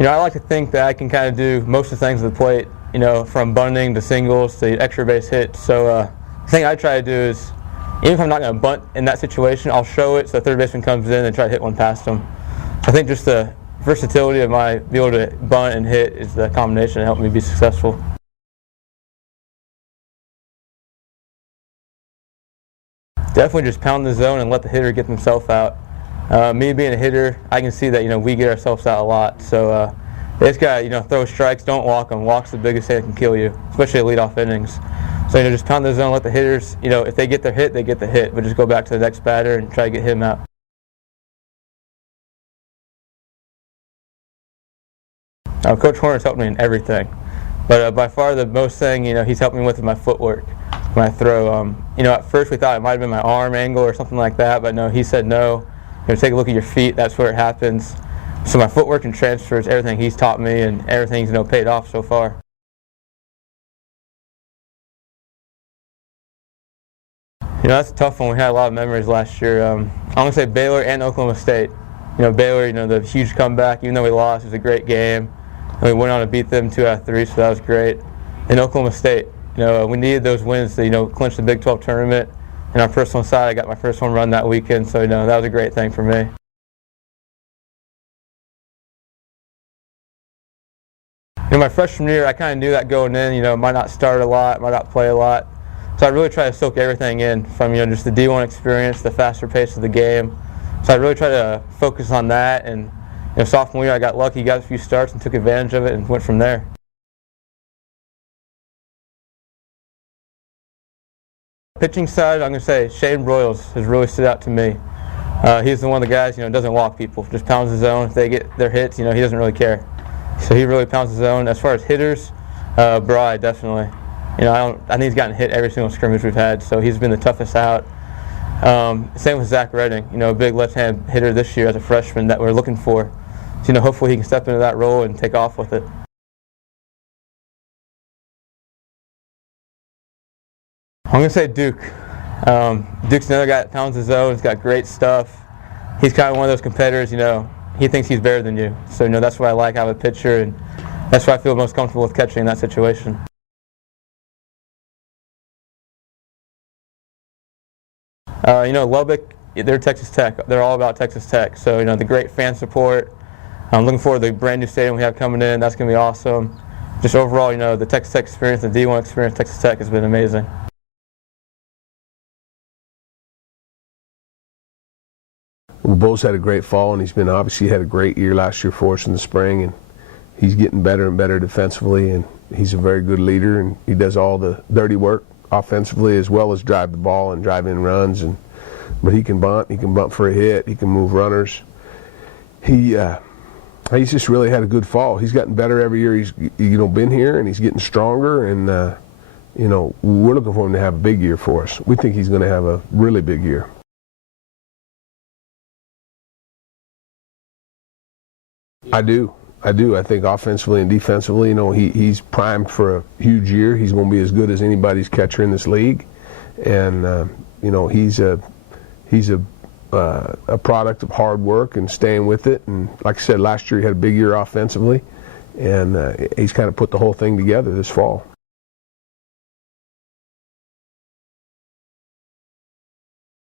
I like to think that I can kind of do most of the things at the plate, from bunting to singles to extra base hits. So the thing I try to do is, even if I'm not going to bunt in that situation, I'll show it so the third baseman comes in and try to hit one past him. So I think just the versatility of my be able to bunt and hit is the combination that helped me be successful. Definitely just pound the zone and let the hitter get themselves out. Me being a hitter, I can see that we get ourselves out a lot. So they just got throw strikes, don't walk them. Walk's the biggest thing that can kill you, especially at leadoff innings. So just pound the zone, let the hitters, if they get their hit, they get the hit, but just go back to the next batter and try to get him out. Coach Horner's helped me in everything, but by far the most thing he's helped me with is my footwork when I throw. At first we thought it might have been my arm angle or something like that, but no, he said no. Take a look at your feet. That's where it happens. So my footwork and transfers, everything he's taught me, and everything's paid off so far. That's a tough one. We had a lot of memories last year. I'm gonna say Baylor and Oklahoma State. Baylor, the huge comeback. Even though we lost, it was a great game. And we went on to beat them 2 out of 3, so that was great. And Oklahoma State, we needed those wins to clinch the Big 12 tournament. And on our personal side, I got my first home run that weekend, so that was a great thing for me. My freshman year, I kind of knew that going in. Might not start a lot, might not play a lot. So I really try to soak everything in from just the D1 experience, the faster pace of the game. So I really try to focus on that. And sophomore year, I got lucky, got a few starts, and took advantage of it, and went from there. Pitching side, I'm going to say Shane Broyles has really stood out to me. He's one of the guys, doesn't walk people, just pounds the zone. If they get their hits, he doesn't really care. So he really pounds the zone. As far as hitters, Bry, definitely. I think he's gotten hit every single scrimmage we've had, so he's been the toughest out. Same with Zach Redding, a big left-hand hitter this year as a freshman that we're looking for. So, hopefully he can step into that role and take off with it. I'm going to say Duke. Duke's another guy that pounds the zone. He's got great stuff. He's kind of one of those competitors, he thinks he's better than you. So, that's what I like out of a pitcher, and that's why I feel most comfortable with catching in that situation. Lubbock, they're Texas Tech. They're all about Texas Tech. So, the great fan support. I'm looking forward to the brand new stadium we have coming in. That's going to be awesome. Just overall, the Texas Tech experience, the D1 experience, Texas Tech has been amazing. Well, Bo's had a great fall, and he's been obviously had a great year last year for us in the spring, and he's getting better and better defensively, and he's a very good leader, and he does all the dirty work offensively as well as drive the ball and drive in runs. But he can bunt for a hit, he can move runners. He's just really had a good fall. He's gotten better every year he's been here, and he's getting stronger, and we're looking for him to have a big year for us. We think he's going to have a really big year. I do. I think offensively and defensively, he's primed for a huge year. He's going to be as good as anybody's catcher in this league, and he's a product of hard work and staying with it. And like I said, last year he had a big year offensively, and he's kind of put the whole thing together this fall.